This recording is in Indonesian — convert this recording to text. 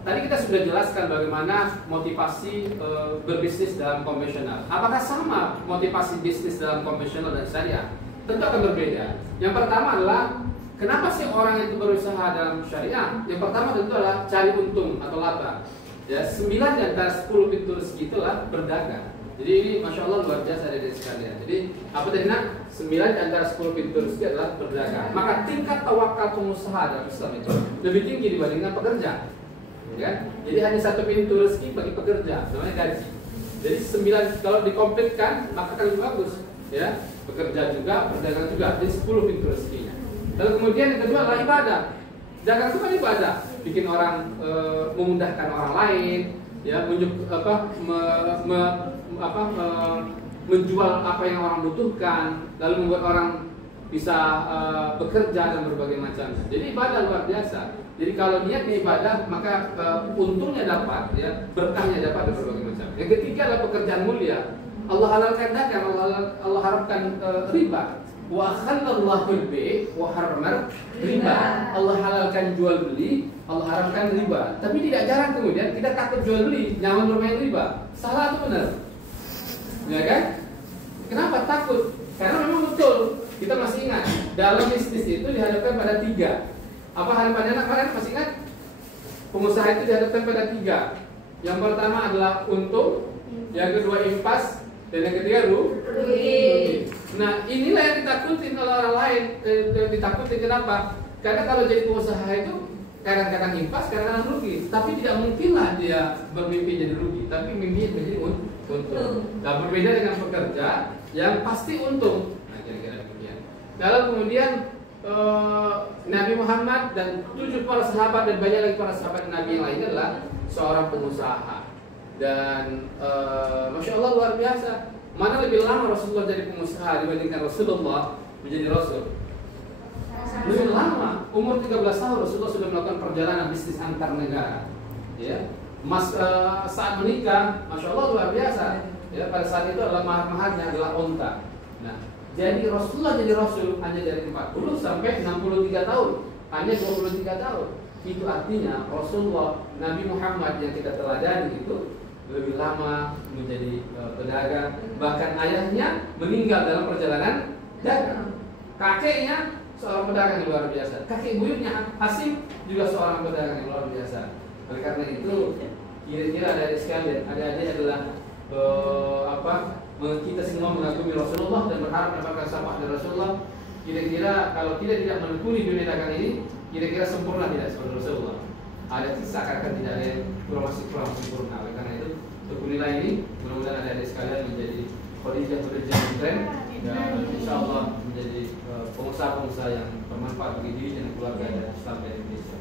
Tadi kita sudah jelaskan bagaimana motivasi berbisnis dalam konvensional. Apakah sama motivasi bisnis dalam konvensional dan syariah? Tentu akan berbeda. Yang pertama adalah kenapa sih orang itu berusaha dalam syariah? Yang pertama tentu adalah cari untung atau laba. Ya, 9 di antara 10 pintu rezeki itulah berdagang. Jadi ini Masya Allah luar biasa dari sekalian. Jadi apa tadi nak? 9 di antara 10 pintu rezeki adalah berdagang. Maka tingkat tawakal pengusaha dalam Islam itu lebih tinggi dibandingkan pekerja. Ya? Jadi hanya satu pintu rezeki bagi pekerja, namanya gaji. Jadi 9 kalau dikomplitkan maka akan lebih bagus. Ya, bekerja juga, berdagang juga. Jadi 10 pintu rezekinya. Lalu kemudian yang kedua adalah ibadah. Dagang itu kan ibadah, bikin orang memudahkan orang lain, ya, menjual apa yang orang butuhkan, lalu membuat orang bisa bekerja dan berbagai macam. Jadi ibadah luar biasa. Jadi kalau niat di ibadah maka untungnya dapat, ya, berkahnya dapat dan berbagai macam. Yang ketiga adalah pekerjaan mulia. Allah halalkan dagang, Allah harapkan riba. Wa halallahu al-bai' wa harrama riba. Allah halalkan jual beli, Allah haramkan riba. Tapi tidak jarang kemudian kita takut jual beli, nyaman bermain riba. Salah atau benar? Ya kan? Kenapa takut? Karena memang betul. Kita masih ingat dalam bisnis itu dihadapkan pada 3. Apa harapannya anak kalian masih ingat? Pengusaha itu dihadapkan pada 3. Yang pertama adalah untung, yang kedua impas, dan yang ketiga rugi. Nah, inilah yang ditakutin oleh orang lain. Ditakutin kenapa? Karena kalau jadi pengusaha itu kadang-kadang impas, kadang-kadang rugi. Tapi tidak mungkinlah dia bermimpi jadi rugi, tapi mimpi menjadi untung. Nah, berbeda dengan pekerja yang pasti untung. Nah, kira-kira demikian. Lalu kemudian Nabi Muhammad dan 7 para sahabat dan banyak lagi para sahabat Nabi yang lainnya adalah seorang pengusaha. Dan Masya Allah luar biasa. Mana lebih lama Rasulullah jadi pengusaha dibandingkan Rasulullah menjadi Rasul? Lebih lama. Umur 13 tahun Rasulullah sudah melakukan perjalanan bisnis antar negara. Ya, saat menikah, Masya Allah luar biasa. Ya, pada saat itu adalah mahar-maharnya adalah onta. Nah, jadi Rasulullah jadi Rasul hanya dari 40 sampai 63 tahun. Hanya 23 tahun. Itu artinya Rasulullah Nabi Muhammad yang kita teladani itu lebih lama menjadi pedagang. Bahkan ayahnya meninggal dalam perjalanan dagang. Kakeknya seorang pedagang yang luar biasa. Kakek buyutnya Hasim juga seorang pedagang yang luar biasa. Oleh karena itu, kira-kira dari sekalian, adik-adik adalah kita semua mengagumi Rasulullah dan berharap mendapatkan syafaat dari Rasulullah. Kira-kira kalau kita tidak menekuni dunia dagang ini, kira-kira sempurna tidak seperti Rasulullah? Ada seakan-akan tidak ada yang kurang sempurna. Oleh karena itu, tekunilah ini, mudah-mudahan adik-adik sekalian menjadi Khadijah yang tren dan insya Allah menjadi pengusaha-pengusaha yang bermanfaat bagi diri dan keluarga dan Islam dari Indonesia.